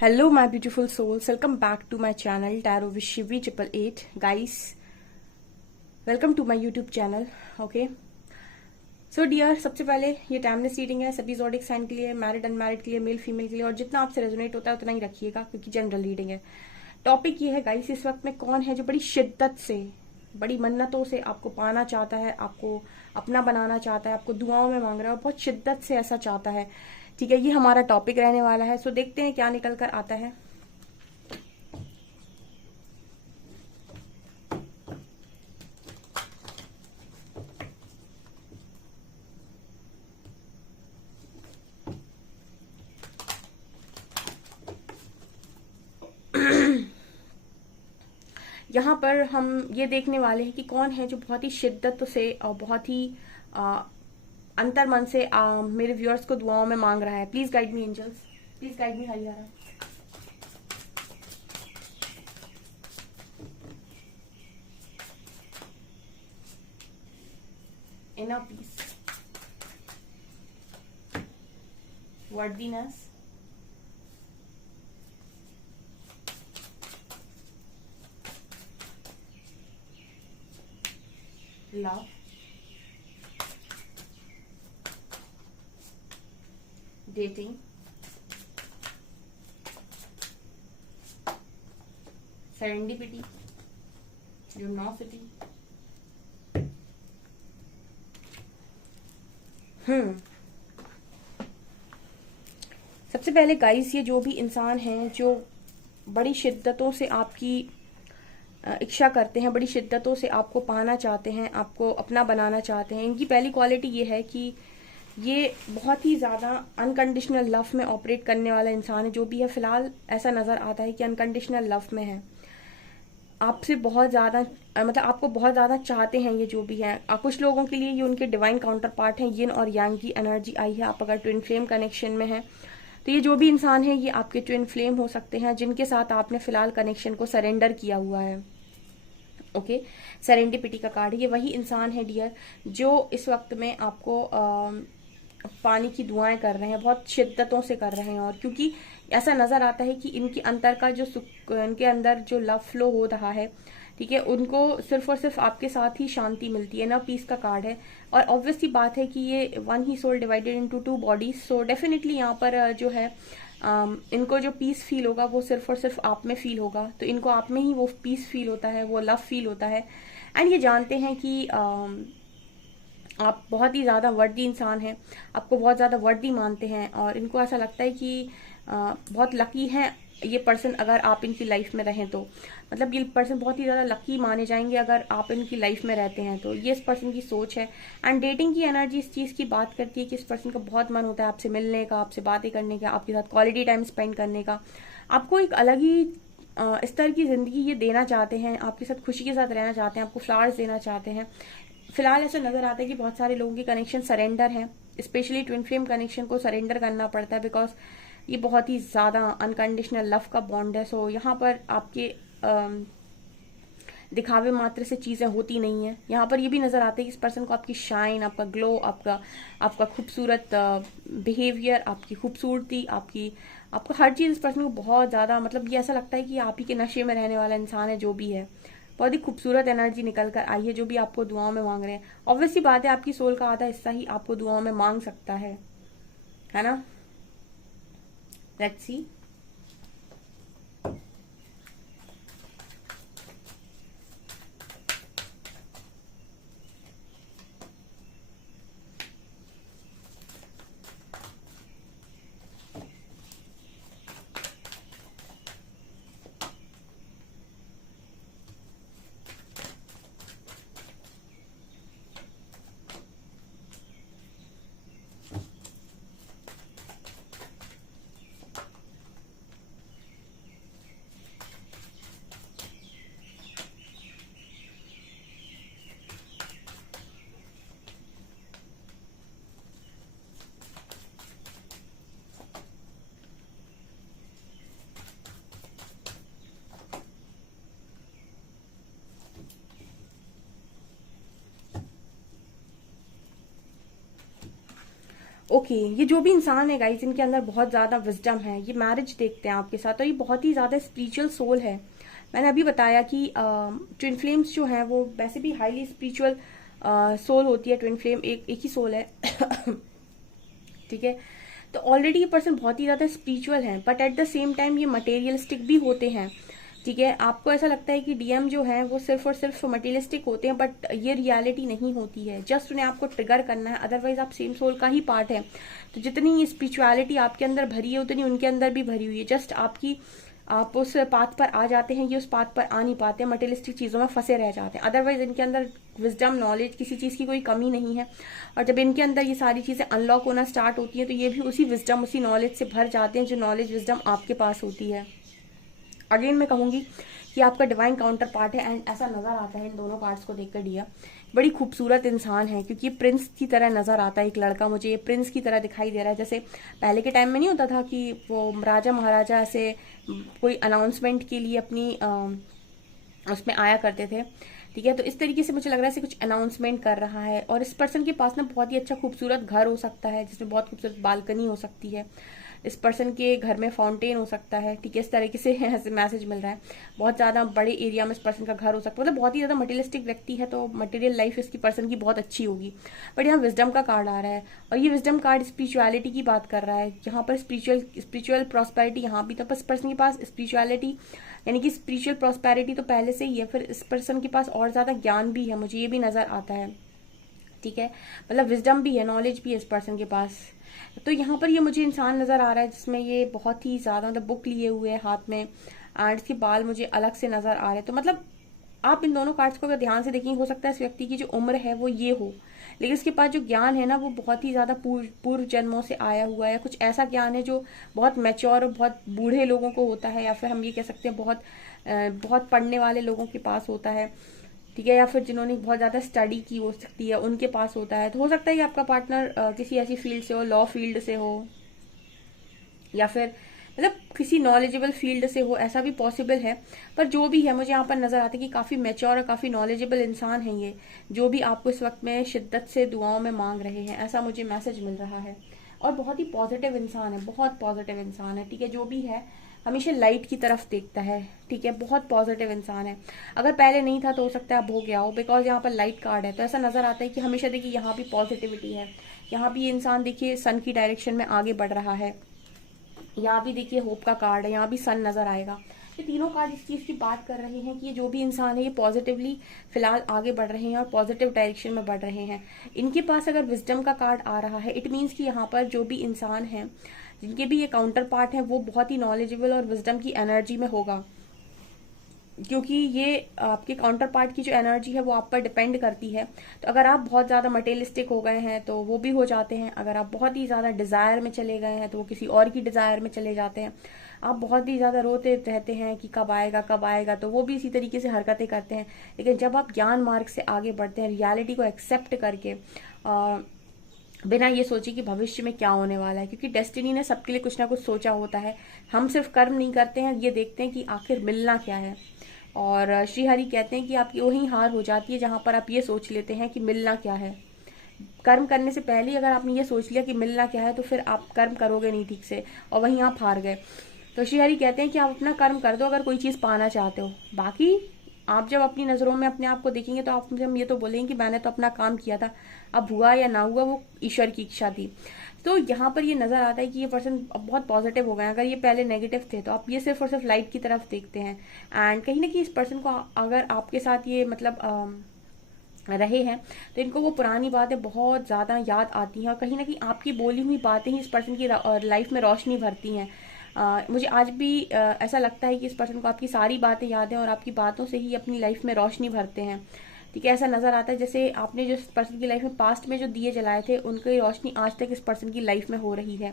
Hello, my beautiful souls. Welcome back to my channel, Tarot with Shivi 888. Guys, welcome to my YouTube channel. Okay. So dear, सबसे पहले ये timeless reading है सभी zodiac sign के लिए, married unmarried के लिए, मेल फीमेल के लिए, और जितना आपसे रेजोनेट होता है उतना ही रखिएगा क्योंकि जनरल रीडिंग है। टॉपिक ये है गाइस, इस वक्त में कौन है जो बड़ी शिद्दत से, बड़ी मन्नतों से आपको पाना चाहता है, आपको अपना बनाना चाहता है, आपको दुआओं में मांग रहा है और बहुत शिद्दत से ऐसा चाहता है। ठीक है, ये हमारा टॉपिक रहने वाला है। सो देखते हैं क्या निकल कर आता है। यहाँ पर हम ये देखने वाले हैं कि कौन है जो बहुत ही शिद्दत से और बहुत ही अंतर मन से मेरे व्यूअर्स को दुआओं में मांग रहा है। Please guide me angels, please guide me Haryana. Inner peace, worthiness, love, dating, serendipity, luminosity। सबसे पहले गाइस, ये जो भी इंसान हैं जो बड़ी शिद्दतों से आपकी इच्छा करते हैं, बड़ी शिद्दतों से आपको पाना चाहते हैं, आपको अपना बनाना चाहते हैं, इनकी पहली क्वालिटी ये है कि ये बहुत ही ज़्यादा अनकंडीशनल लव में ऑपरेट करने वाला इंसान है। जो भी है फिलहाल ऐसा नज़र आता है कि अनकंडीशनल लव में है, आपसे बहुत ज़्यादा मतलब आपको बहुत ज़्यादा चाहते हैं। ये जो भी है, कुछ लोगों के लिए ये उनके डिवाइन काउंटर पार्ट हैं, यिन और यांग की एनर्जी आई है। आप अगर ट्विन फ्लेम कनेक्शन में हैं तो ये जो भी इंसान है ये आपके ट्विन फ्लेम हो सकते हैं जिनके साथ आपने फिलहाल कनेक्शन को सरेंडर किया हुआ है। ओके, सेरेंडिपिटी का कार्ड, ये वही इंसान है डियर जो इस वक्त में आपको पानी की दुआएं कर रहे हैं, बहुत शिद्दतों से कर रहे हैं। और क्योंकि ऐसा नजर आता है कि इनके अंतर का जो इनके अंदर जो लव फ्लो हो रहा है, ठीक है, उनको सिर्फ और सिर्फ आपके साथ ही शांति मिलती है ना। पीस का कार्ड है और ऑब्वियसली बात है कि ये वन ही soul divided into two bodies. So definitely यहाँ पर जो है इनको जो पीस फील होगा वो सिर्फ और सिर्फ आप में फील होगा। तो इनको आप में ही वो पीस फील होता है, वो लव फील होता है। एंड ये जानते हैं कि आप बहुत ही ज़्यादा वर्दी इंसान हैं, आपको बहुत ज़्यादा वर्दी मानते हैं और इनको ऐसा लगता है कि बहुत लकी है ये पर्सन अगर आप इनकी लाइफ में रहें तो। मतलब ये पर्सन बहुत ही ज़्यादा लकी माने जाएंगे अगर आप इनकी लाइफ में रहते हैं तो। ये इस पर्सन की सोच है। एंड डेटिंग की एनर्जी इस चीज़ की बात करती है कि इस पर्सन का बहुत मन होता है आपसे मिलने का, आपसे बातें करने का, आपके साथ क्वालिटी टाइम स्पेंड करने का। आपको एक अलग ही इस तरह की ज़िंदगी ये देना चाहते हैं, आपके साथ खुशी के साथ रहना चाहते हैं, आपको फ्लावर्स देना चाहते हैं। फिलहाल ऐसा नजर आता है कि बहुत सारे लोगों के कनेक्शन सरेंडर हैं, स्पेशली ट्विन फ्लेम कनेक्शन को सरेंडर करना पड़ता है बिकॉज ये बहुत ही ज़्यादा अनकंडीशनल लव का बॉन्ड है। सो यहाँ पर आपके दिखावे मात्र से चीज़ें होती नहीं है। यहाँ पर ये भी नज़र आता है कि इस पर्सन को आपकी शाइन, आपका ग्लो, आपका खूबसूरत बिहेवियर, आपकी खूबसूरती, आपको हर चीज़ इस पर्सन को बहुत ज़्यादा, मतलब ये ऐसा लगता है कि आप ही के नशे में रहने वाला इंसान है जो भी है। बहुत ही खूबसूरत एनर्जी निकल कर आई है जो भी आपको दुआओं में मांग रहे हैं। ऑब्वियसली बात है आपकी सोल का आधा हिस्सा ही आपको दुआओं में मांग सकता है ना। Let's see. ओके, ये जो भी इंसान है गाइस, इनके अंदर बहुत ज्यादा विजडम है, ये मैरिज देखते हैं आपके साथ और ये बहुत ही ज्यादा स्पिरिचुअल सोल है। मैंने अभी बताया कि ट्विन फ्लेम्स जो है वो वैसे भी हाईली स्पिरिचुअल सोल होती है। ट्विन फ्लेम एक ही सोल है ठीक है। तो ऑलरेडी ये पर्सन बहुत ही ज्यादा स्पिरिचुअल है, but at the same time ये मटेरियलिस्टिक भी होते हैं। ठीक है, आपको ऐसा लगता है कि डीएम जो है वो सिर्फ और सिर्फ मटेरियलिस्टिक होते हैं, बट ये रियलिटी नहीं होती है। जस्ट उन्हें आपको ट्रिगर करना है, अदरवाइज आप सेम सोल का ही पार्ट है। तो जितनी स्पिरिचुअलिटी आपके अंदर भरी है उतनी उनके अंदर भी भरी हुई है। जस्ट आप उस पाथ पर आ जाते हैं, ये उस पाथ पर आ नहीं पाते हैं, मटेरियलिस्टिक चीजों में फंसे रह जाते हैं। अदरवाइज इनके अंदर विजडम, नॉलेज, किसी चीज की कोई कमी नहीं है। और जब इनके अंदर ये सारी चीजें अनलॉक होना स्टार्ट होती है तो ये भी उसी विजडम, उसी नॉलेज से भर जाते हैं जो नॉलेज, विजडम आपके पास होती है। अगेन मैं कहूंगी कि आपका डिवाइन काउंटर पार्ट है, एंड ऐसा नजर आता है इन दोनों कार्ड्स को देखकर डिया, बड़ी खूबसूरत इंसान है, क्योंकि ये प्रिंस की तरह नजर आता है। एक लड़का मुझे ये प्रिंस की तरह दिखाई दे रहा है, जैसे पहले के टाइम में नहीं होता था कि वो राजा महाराजा ऐसे कोई अनाउंसमेंट के लिए अपनी उसमें आया करते थे। ठीक है, तो इस तरीके से मुझे लग रहा है कुछ अनाउंसमेंट कर रहा है। और इस पर्सन के पास ना बहुत ही अच्छा खूबसूरत घर हो सकता है, जिसमें बहुत खूबसूरत बालकनी हो सकती है। इस पर्सन के घर में फाउंटेन हो सकता है। ठीक है, इस तरीके से मैसेज मिल रहा है। बहुत ज्यादा बड़े एरिया में इस पर्सन का घर हो सकता है, मतलब बहुत ही ज्यादा मटेरियलिस्टिक व्यक्ति है, तो मटेरियल लाइफ इसकी पर्सन की बहुत अच्छी होगी। बट यहाँ विजडम का कार्ड आ रहा है, और ये विजडम कार्ड स्पिरिचुअलिटी की बात कर रहा है। यहाँ पर स्पिरिचुअल प्रॉस्पेरिटी, यहाँ भी तो इस पर्सन के पास स्पिरिचुअलिटी यानी कि स्पिरिचुअल प्रॉस्पेरिटी तो पहले से ही है, फिर इस पर्सन के पास और ज्यादा ज्ञान भी है, मुझे ये भी नजर आता है। ठीक है, मतलब विजडम भी है, नॉलेज भी है इस पर्सन के पास। तो यहाँ पर ये मुझे इंसान नजर आ रहा है जिसमें ये बहुत ही ज्यादा मतलब बुक लिए हुए है हाथ में, एंड इसके बाल मुझे अलग से नजर आ रहे हैं। तो मतलब आप इन दोनों कार्ड्स को अगर ध्यान से देखेंगे, हो सकता है इस व्यक्ति की जो उम्र है वो ये हो, लेकिन इसके पास जो ज्ञान है ना वो बहुत ही ज्यादा पूर्व जन्मों से आया हुआ है। कुछ ऐसा ज्ञान है जो बहुत मैच्योर और बहुत बूढ़े लोगों को होता है, या फिर हम ये कह सकते हैं बहुत पढ़ने वाले लोगों के पास होता है। ठीक है, या फिर जिन्होंने बहुत ज्यादा स्टडी की हो सकती है उनके पास होता है। तो हो सकता है कि आपका पार्टनर किसी ऐसी फील्ड से हो, लॉ फील्ड से हो, या फिर मतलब किसी नॉलेजेबल फील्ड से हो, ऐसा भी पॉसिबल है। पर जो भी है, मुझे यहाँ पर नजर आता है कि काफी मैच्योर और काफी नॉलेजेबल इंसान है ये, जो भी आपको इस वक्त में शिद्दत से दुआओं में मांग रहे हैं, ऐसा मुझे मैसेज मिल रहा है। और बहुत ही पॉजिटिव इंसान है, बहुत पॉजिटिव इंसान है। ठीक है, जो भी है हमेशा लाइट की तरफ देखता है। ठीक है, बहुत पॉजिटिव इंसान है। अगर पहले नहीं था तो हो सकता है अब हो गया हो, बिकॉज यहाँ पर लाइट कार्ड है, तो ऐसा नजर आता है कि हमेशा देखिए यहाँ भी पॉजिटिविटी है। यहाँ भी ये इंसान देखिए सन की डायरेक्शन में आगे बढ़ रहा है। यहाँ भी देखिए होप का कार्ड है, यहाँ भी सन नजर आएगा। ये तीनों कार्ड इस चीज की बात कर रहे हैं कि ये जो भी इंसान है ये पॉजिटिवली फिलहाल आगे बढ़ रहे हैं और पॉजिटिव डायरेक्शन में बढ़ रहे हैं। इनके पास अगर विजडम का कार्ड आ रहा है, इट मीन्स कि यहाँ पर जो भी इंसान है, जिनके भी ये काउंटर पार्ट है, वो बहुत ही नॉलेजेबल और विजडम की एनर्जी में होगा, क्योंकि ये आपके काउंटर पार्ट की जो एनर्जी है वो आप पर डिपेंड करती है। तो अगर आप बहुत ज्यादा मटेरियलिस्टिक हो गए हैं तो वो भी हो जाते हैं। अगर आप बहुत ही ज्यादा डिजायर में चले गए हैं तो वो किसी और की डिजायर में चले जाते हैं। आप बहुत ही ज्यादा रोते रहते हैं कि कब आएगा कब आएगा, तो वो भी इसी तरीके से हरकतें करते हैं। लेकिन जब आप ज्ञान मार्ग से आगे बढ़ते हैं, रियलिटी को एक्सेप्ट करके, बिना ये सोचे कि भविष्य में क्या होने वाला है, क्योंकि डेस्टिनी ने सबके लिए कुछ ना कुछ सोचा होता है। हम सिर्फ कर्म नहीं करते हैं, ये देखते हैं कि आखिर मिलना क्या है। और श्री हरि कहते हैं कि आपकी वही हार हो जाती है जहां पर आप ये सोच लेते हैं कि मिलना क्या है। कर्म करने से पहले अगर आपने ये सोच लिया कि मिलना क्या है, तो फिर आप कर्म करोगे नहीं ठीक से, और वहीं आप हार गए। तो श्री हरि कहते हैं कि आप अपना कर्म कर दो अगर कोई चीज पाना चाहते हो। बाकी आप जब अपनी नजरों में अपने आप को देखेंगे तो आप हम ये तो बोलेंगे कि मैंने तो अपना काम किया था, अब हुआ या ना हुआ वो ईश्वर की इच्छा थी। तो यहाँ पर ये नजर आता है कि ये पर्सन बहुत पॉजिटिव हो गए। अगर ये पहले नेगेटिव थे तो आप ये सिर्फ और सिर्फ लाइट की तरफ देखते हैं। एंड कहीं ना कहीं इस पर्सन को अगर आपके साथ ये मतलब रहे हैं तो इनको वो पुरानी बातें बहुत ज्यादा याद आती हैं, और कहीं ना कहीं आपकी बोली हुई बातें ही इस पर्सन की लाइफ में रोशनी भरती हैं। मुझे आज भी ऐसा लगता है कि इस पर्सन को आपकी सारी बातें याद हैं और आपकी बातों से ही अपनी लाइफ में रोशनी भरते हैं। ठीक है, ऐसा नजर आता है जैसे आपने जो इस पर्सन की लाइफ में पास्ट में जो दिए जलाए थे, उनकी रोशनी आज तक इस पर्सन की लाइफ में हो रही है।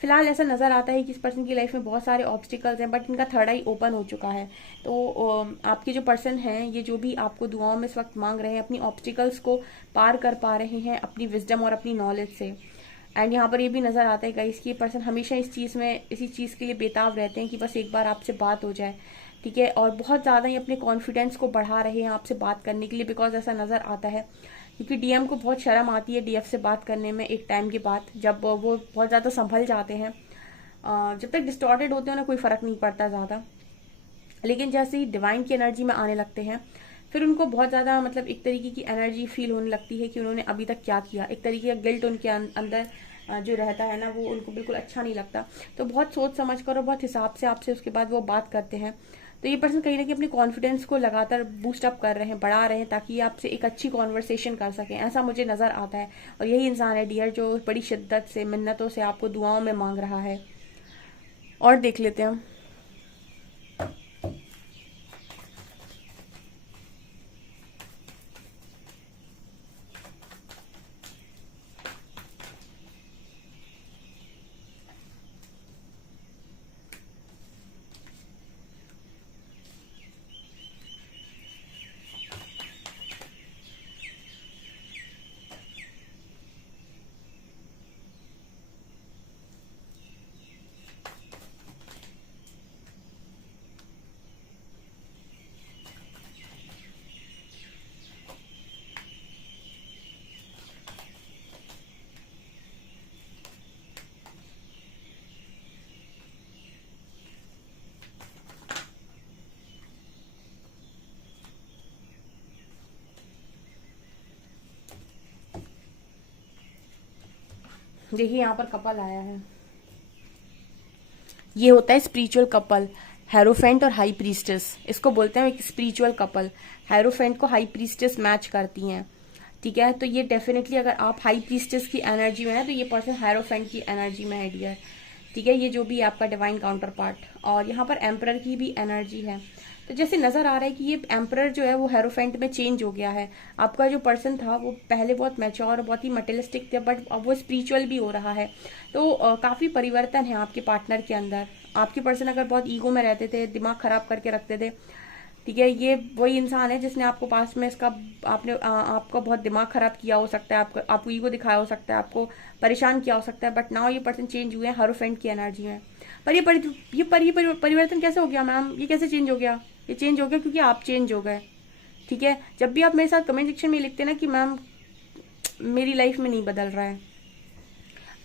फिलहाल ऐसा नजर आता है कि इस पर्सन की लाइफ में बहुत सारे ऑब्स्टिकल्स हैं, बट इनका थर्ड आई ओपन हो चुका है। तो आपके जो पर्सन हैं, ये जो भी आपको दुआओं में इस वक्त मांग रहे हैं, अपनी ऑब्स्टिकल्स को पार कर पा रहे हैं अपनी विजडम और अपनी नॉलेज से। एंड यहाँ पर ये भी नजर आता है गाइस कि पर्सन हमेशा इसी चीज के लिए बेताब रहते हैं कि बस एक बार आपसे बात हो जाए। ठीक है, और बहुत ज्यादा ही अपने कॉन्फिडेंस को बढ़ा रहे हैं आपसे बात करने के लिए, बिकॉज ऐसा नजर आता है क्योंकि डीएम को बहुत शर्म आती है डीएफ से बात करने में एक टाइम के बाद, जब वो बहुत ज़्यादा संभल जाते हैं। जब तक डिस्टॉर्टेड होते हैं उन्हें कोई फ़र्क नहीं पड़ता ज़्यादा, लेकिन जैसे ही डिवाइन की एनर्जी में आने लगते हैं फिर उनको बहुत ज़्यादा मतलब एक तरीके की एनर्जी फील होने लगती है कि उन्होंने अभी तक क्या किया। एक तरीके का गिल्ट उनके अंदर जो रहता है ना, वो उनको बिल्कुल अच्छा नहीं लगता। तो बहुत सोच समझ कर और बहुत हिसाब से आपसे उसके बाद वो बात करते हैं। तो ये पर्सन कहीं ना कहीं अपने कॉन्फिडेंस को लगातार बूस्ट अप कर रहे हैं, बढ़ा रहे हैं, ताकि आपसे एक अच्छी कॉन्वर्सेशन कर सकें, ऐसा मुझे नज़र आता है। और यही इंसान है डियर जो बड़ी शिद्दत से, मिन्नतों से आपको दुआओं में मांग रहा है। और देख लेते हैं हम। देखिए यहाँ पर कपल आया है, ये होता है स्पिरिचुअल कपल, हेरोफेंट और हाई प्रीस्टेस, इसको बोलते हैं एक स्पिरिचुअल कपल। हेरोफेंट को हाई प्रीस्टेस मैच करती हैं, ठीक है। तो ये डेफिनेटली अगर आप हाई प्रीस्टेस की एनर्जी में है तो ये पर्सन हेरोफेंट की एनर्जी में है डियर, ठीक है। ये जो भी आपका डिवाइन काउंटर पार्ट, और यहाँ पर एम्परर की भी एनर्जी है। तो जैसे नजर आ रहा है कि ये एम्परर जो है वो हेरोफेंट में चेंज हो गया है। आपका जो पर्सन था वो पहले बहुत मैच्योर और बहुत ही मटेरियलिस्टिक थे, बट अब वो स्पिरिचुअल भी हो रहा है। तो काफी परिवर्तन है आपके पार्टनर के अंदर। आपके पर्सन अगर बहुत ईगो में रहते थे, दिमाग खराब करके रखते थे, ठीक है, ये वही इंसान है जिसने आपको पास में इसका आपका बहुत दिमाग खराब किया हो सकता है, आपको ईगो दिखाया हो सकता है, आपको परेशान किया हो सकता है। बट नाउ ये पर्सन चेंज हुए हैं हेरोफेंट की एनर्जी में। पर ये परिवर्तन कैसे हो गया मैम, ये कैसे चेंज हो गया? ये चेंज हो गया क्योंकि आप चेंज हो गए, ठीक है। जब भी आप मेरे साथ कमेंट सेक्शन में लिखते हैं ना कि मैम मेरी लाइफ में नहीं बदल रहा है,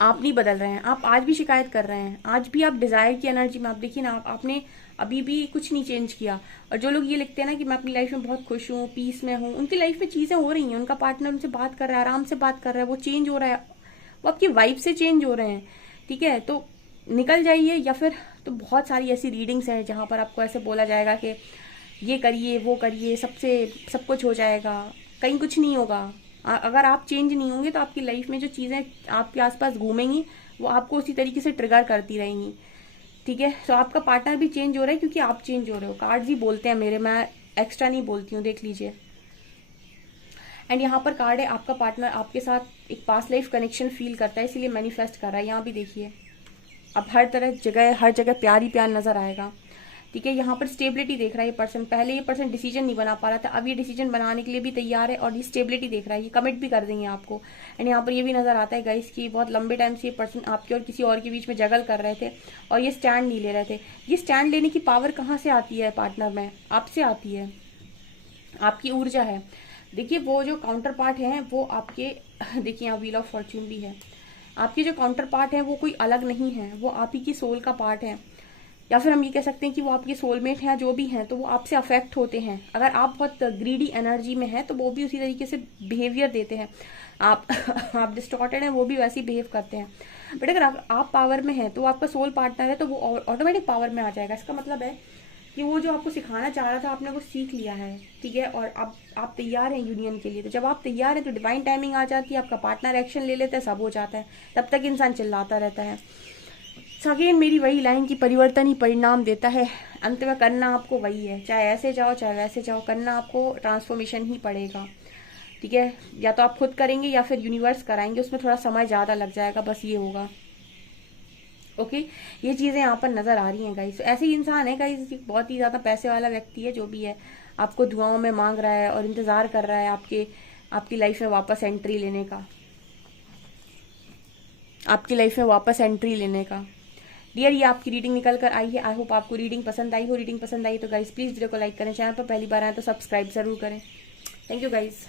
आप नहीं बदल रहे हैं, आप आज भी शिकायत कर रहे हैं, आज भी आप डिजायर की एनर्जी में, आप देखिए ना, आपने अभी भी कुछ नहीं चेंज किया। और जो लोग ये लिखते हैं ना कि मैं अपनी लाइफ में बहुत खुश हूँ, पीस में हूँ, उनकी लाइफ में चीजें हो रही हैं, उनका पार्टनर उनसे बात कर रहा है, आराम से बात कर रहा है, वो चेंज हो रहा है, वो आपकी वाइफ से चेंज हो रहे हैं, ठीक है। तो निकल जाइए, या फिर तो बहुत सारी ऐसी रीडिंग्स हैं जहां पर आपको ऐसे बोला जाएगा कि ये करिए वो करिए, सबसे सब कुछ हो जाएगा, कहीं कुछ नहीं होगा। अगर आप चेंज नहीं होंगे तो आपकी लाइफ में जो चीजें आपके आसपास घूमेंगी वो आपको उसी तरीके से ट्रिगर करती रहेंगी, ठीक है। तो आपका पार्टनर भी चेंज हो रहा है क्योंकि आप चेंज हो रहे हो। कार्ड्स ही बोलते हैं मेरे, मैं एक्स्ट्रा नहीं बोलती हूँ, देख लीजिए। एंड यहाँ पर कार्ड है आपका पार्टनर आपके साथ एक पास्ट लाइफ कनेक्शन फील करता है, इसीलिए मैनिफेस्ट कर रहा है। यहाँ भी देखिए, अब हर जगह प्यार ही प्यार नजर आएगा, ठीक है। यहाँ पर स्टेबिलिटी देख रहा है ये पर्सन। पहले ये पर्सन डिसीजन नहीं बना पा रहा था, अब ये डिसीजन बनाने के लिए भी तैयार है, और ये स्टेबिलिटी देख रहा है, ये कमिट भी कर देंगे आपको। एंड यहाँ पर ये भी नजर आता है गाइस कि बहुत लंबे टाइम से ये पर्सन आपके और किसी और के बीच में जगल कर रहे थे, और ये स्टैंड नहीं ले रहे थे। ये स्टैंड लेने की पावर कहाँ से आती है पार्टनर में? आपसे आती है, आपकी ऊर्जा है। देखिए वो जो काउंटर पार्ट है वो आपके देखिए यहाँ व्हील ऑफ फॉर्च्यून भी है। आपके जो काउंटर पार्ट है वो कोई अलग नहीं है, वो आप ही की सोल का पार्ट है, या फिर हम ये कह सकते हैं कि वो आपके सोलमेट हैं, जो भी हैं, तो वो आपसे अफेक्ट होते हैं। अगर आप बहुत ग्रीडी एनर्जी में हैं तो वो भी उसी तरीके से बिहेवियर देते हैं। आप आप डिस्टॉर्टेड हैं, वो भी वैसे ही बिहेव करते हैं। बट अगर आप पावर में हैं तो वो आपका सोल पार्टनर है, तो वो ऑटोमेटिक पावर में आ जाएगा। इसका मतलब है कि वो जो आपको सिखाना चाह रहा था आपने वो सीख लिया है, ठीक है। और अब आप तैयार हैं यूनियन के लिए। तो जब आप तैयार हैं तो डिवाइन टाइमिंग आ जाती है, आपका पार्टनर एक्शन ले लेता है, सब हो जाता है। तब तक इंसान चिल्लाता रहता है। अगेन मेरी वही लाइन की परिवर्तन ही परिणाम देता है। अंत में करना आपको वही है, चाहे ऐसे जाओ चाहे वैसे जाओ, करना आपको ट्रांसफॉर्मेशन ही पड़ेगा, ठीक है। या तो आप खुद करेंगे या फिर यूनिवर्स कराएंगे, उसमें थोड़ा समय ज्यादा लग जाएगा, बस ये होगा। ओके, ये चीजें यहाँ पर नजर आ रही हैं गाइस। ऐसे ही इंसान है गाइस, बहुत ही ज्यादा पैसे वाला व्यक्ति है, जो भी है आपको दुआओं में मांग रहा है और इंतजार कर रहा है आपकी लाइफ में वापस एंट्री लेने का, आपकी लाइफ में वापस एंट्री लेने का। डियर, ये आपकी रीडिंग निकल कर आई है। आई होप आपको रीडिंग पसंद आई हो। रीडिंग पसंद आई तो गाइस प्लीज वीडियो को लाइक करें, चैनल पर पहली बार आए तो सब्सक्राइब जरूर करें। Thank you guys.